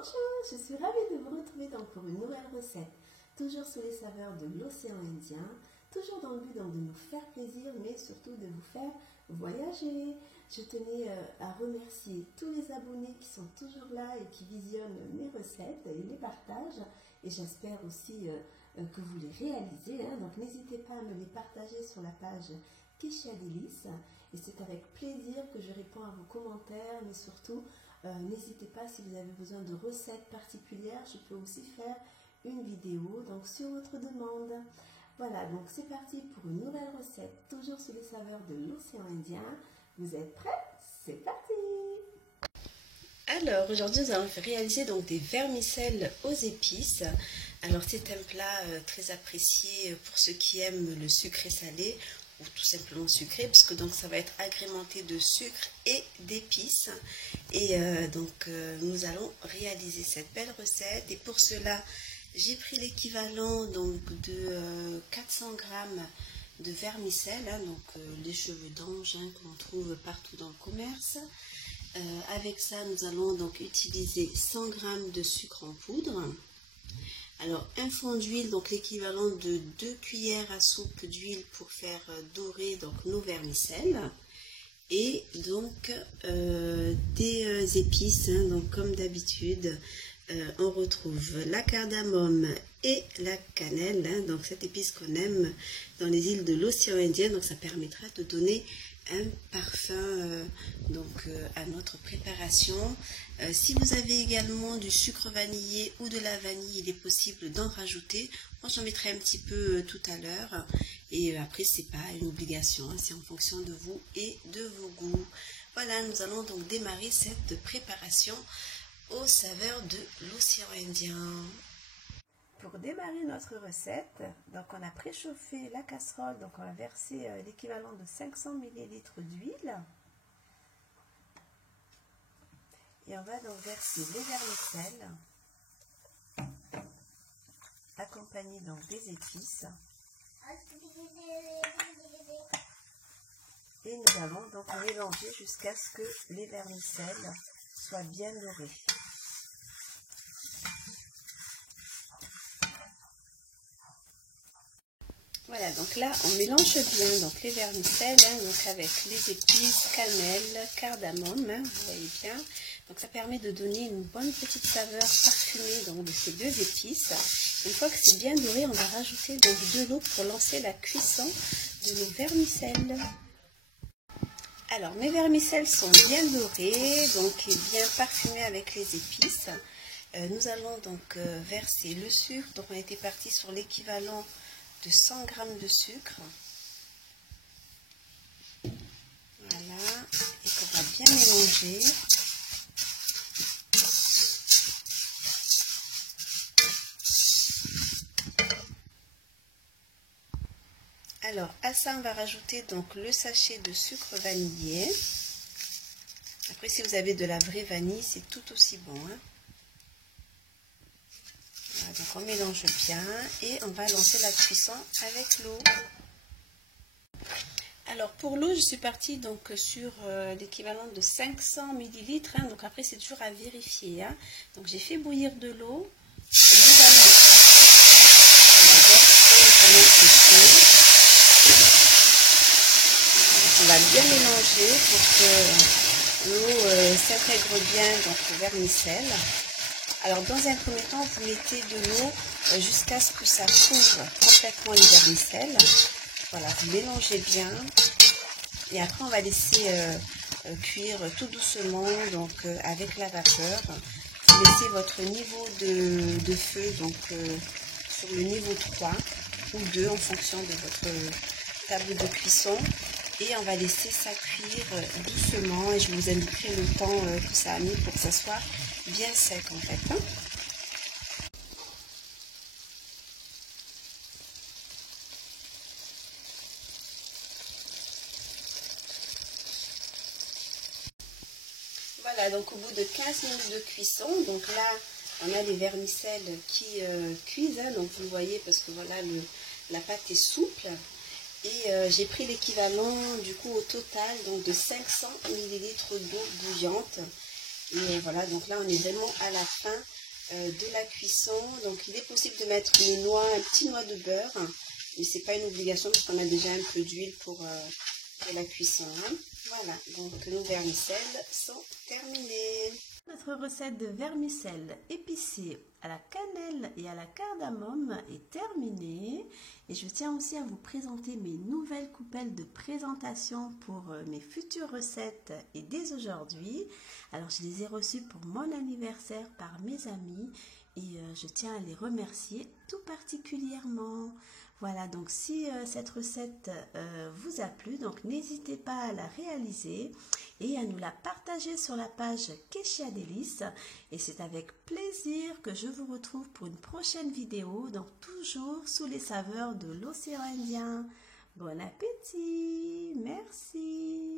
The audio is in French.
Bonjour, je suis ravie de vous retrouver donc pour une nouvelle recette, toujours sous les saveurs de l'océan Indien, toujours dans le but donc de nous faire plaisir, mais surtout de vous faire voyager. Je tenais à remercier tous les abonnés qui sont toujours là et qui visionnent mes recettes et les partagent, et j'espère aussi que vous les réalisez, hein. Donc n'hésitez pas à me les partager sur la page Keisha Délices, et c'est avec plaisir que je réponds à vos commentaires, mais surtout n'hésitez pas, si vous avez besoin de recettes particulières, je peux aussi faire une vidéo donc sur votre demande. Voilà, donc c'est parti pour une nouvelle recette, toujours sous les saveurs de l'océan Indien. Vous êtes prêts? C'est parti! Alors aujourd'hui nous allons réaliser donc des vermicelles aux épices. Alors c'est un plat très apprécié pour ceux qui aiment le sucré salé, ou tout simplement sucré, puisque donc ça va être agrémenté de sucre et d'épices. Et nous allons réaliser cette belle recette, et pour cela j'ai pris l'équivalent donc de 400 g de vermicelle, hein, donc les cheveux d'ange, hein, que l'on trouve partout dans le commerce. Avec ça nous allons donc utiliser 100 g de sucre en poudre. Alors un fond d'huile, donc l'équivalent de 2 cuillères à soupe d'huile pour faire dorer donc nos vermicelles, et donc des épices, hein, donc comme d'habitude on retrouve la cardamome et la cannelle, hein, donc cette épice qu'on aime dans les îles de l'océan Indien, donc ça permettra de donner un parfum à notre préparation. Si vous avez également du sucre vanillé ou de la vanille, il est possible d'en rajouter. Moi j'en mettrai un petit peu tout à l'heure, et après c'est pas une obligation, hein, c'est en fonction de vous et de vos goûts. Voilà, nous allons donc démarrer cette préparation aux saveurs de l'océan Indien. Pour démarrer notre recette, donc on a préchauffé la casserole, donc on a versé l'équivalent de 500 ml d'huile. Et on va donc verser les vermicelles, accompagnées donc des épices. Et nous allons donc mélanger jusqu'à ce que les vermicelles soient bien dorées. Voilà, donc là on mélange bien donc les vermicelles, hein, donc avec les épices, cannelle, cardamome, hein, vous voyez bien. Donc ça permet de donner une bonne petite saveur parfumée donc de ces deux épices. Une fois que c'est bien doré, on va rajouter donc de l'eau pour lancer la cuisson de nos vermicelles. Alors mes vermicelles sont bien dorées, donc et bien parfumées avec les épices. Nous allons donc verser le sucre, donc on était parti sur l'équivalent de 100 g de sucre. Voilà, et qu'on va bien mélanger. Alors à ça on va rajouter donc le sachet de sucre vanillé. Après si vous avez de la vraie vanille, c'est tout aussi bon, hein. Voilà, donc on mélange bien et on va lancer la cuisson avec l'eau. Alors pour l'eau, je suis partie donc sur l'équivalent de 500 ml, hein, donc après c'est toujours à vérifier, hein. Donc j'ai fait bouillir de l'eau. On va bien mélanger pour que l'eau s'intègre bien donc aux vermicelles. Alors dans un premier temps, vous mettez de l'eau jusqu'à ce que ça couvre complètement les vermicelles. Voilà, vous mélangez bien, et après on va laisser cuire tout doucement donc avec la vapeur. Vous mettez votre niveau de feu donc sur le niveau 3 ou 2 en fonction de votre table de cuisson, et on va laisser ça cuire doucement, et je vous indiquerai le temps que ça a mis pour que ça soit bien sec en fait, hein. Voilà, donc au bout de 15 minutes de cuisson, donc là on a les vermicelles qui cuisent, hein, donc vous le voyez parce que voilà la pâte est souple, et j'ai pris l'équivalent du coup au total donc de 500 ml d'eau bouillante. Et voilà, donc là on est vraiment à la fin de la cuisson. Donc il est possible de mettre une noix, un petit noix de beurre, mais c'est pas une obligation parce qu'on a déjà un peu d'huile pour la cuisson. Hein. Voilà, donc nos vermicelles sont terminées. Notre recette de vermicelle épicée à la cannelle et à la cardamome est terminée. Et je tiens aussi à vous présenter mes nouvelles coupelles de présentation pour mes futures recettes et dès aujourd'hui. Alors je les ai reçues pour mon anniversaire par mes amis et je tiens à les remercier tout particulièrement. Voilà, donc si cette recette vous a plu, donc n'hésitez pas à la réaliser et à nous la partager sur la page Kesha Délices. Et c'est avec plaisir que je vous retrouve pour une prochaine vidéo, donc toujours sous les saveurs de l'océan Indien. Bon appétit, merci.